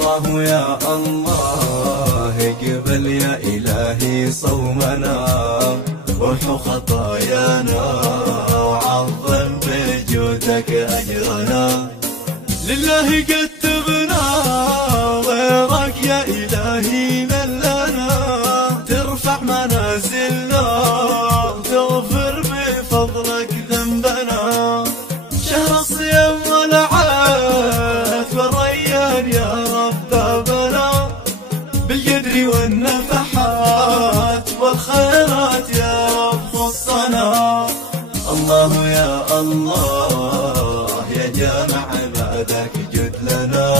الله يا الله اقبل يا إلهي صومنا وامحو خطايانا وعظم بجودك أجرنا. لله كتبنا غيرك يا إلهي من لنا ترفع منازلنا وتغفر بفضلك ذنبنا. شهر الصيام والعهد والريان يا رب بابنا بالقدر والنفحات والخيرات يا رب خصنا. الله يا الله يا جامع عبادك جد لنا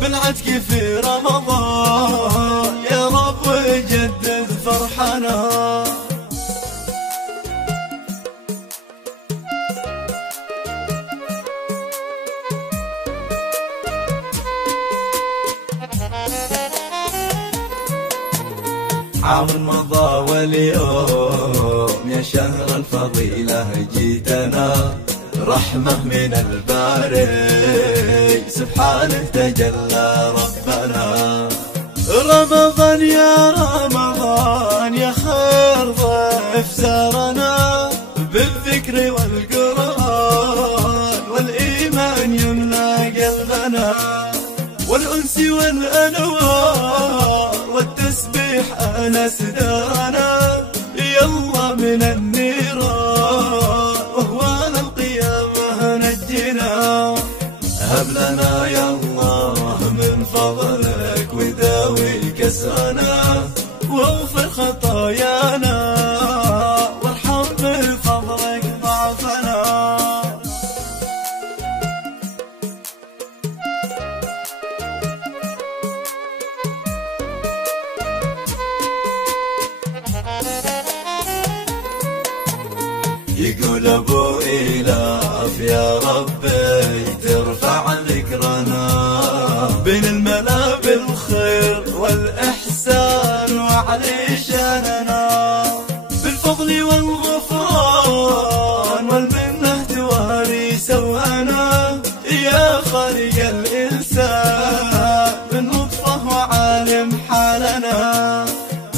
بالعتق في رمضان يا رب وجدد فرحنا. عام مضى واليوم يا شهر الفضيلة جيتنا رحمة من الباري سبحانه تجلى ربنا. رمضان يا رمضان يا خير ضيف زارنا بالذكر والقرآن والإيمان يملى قلبنا والأنس والأنوار والتسبيح أنس دارنا يلا من النيران وهوان القيامة نجنا. هب لنا يا الله من فضلك وداوي كسرنا واغفر خطايانا وارحم بفضلك ضعفنا. يقول ابو إلاف يا ربي ترفع ذكرنا بين الملا بالخير والاحسان وعلي شاننا بالفضل والغفران والمنه تواري سوانا يا خالق الانسان بالنطفه وعالم حالنا.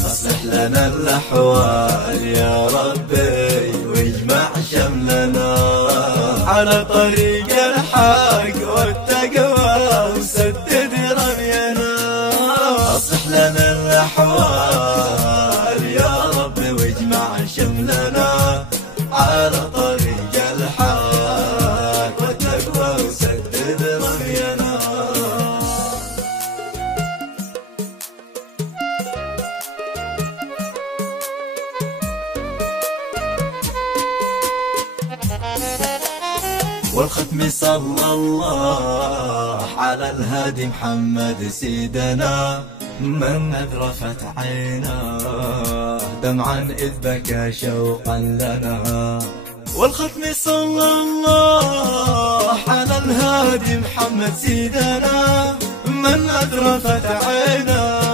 اصلح لنا الاحوال يا ربي واجمع شملنا على طريق الحق والتقوى وسدد رمينا. اصلح لنا الاحوال يا ربي واجمع شملنا على طريق الحق والتقوى وسدد رمينا. والختم صلى الله على الهادي محمد سيدنا من أذرفت عيناه دمعا إذ بكى شوقا لنا. والختم صلى الله على الهادي محمد سيدنا من أذرفت عيناه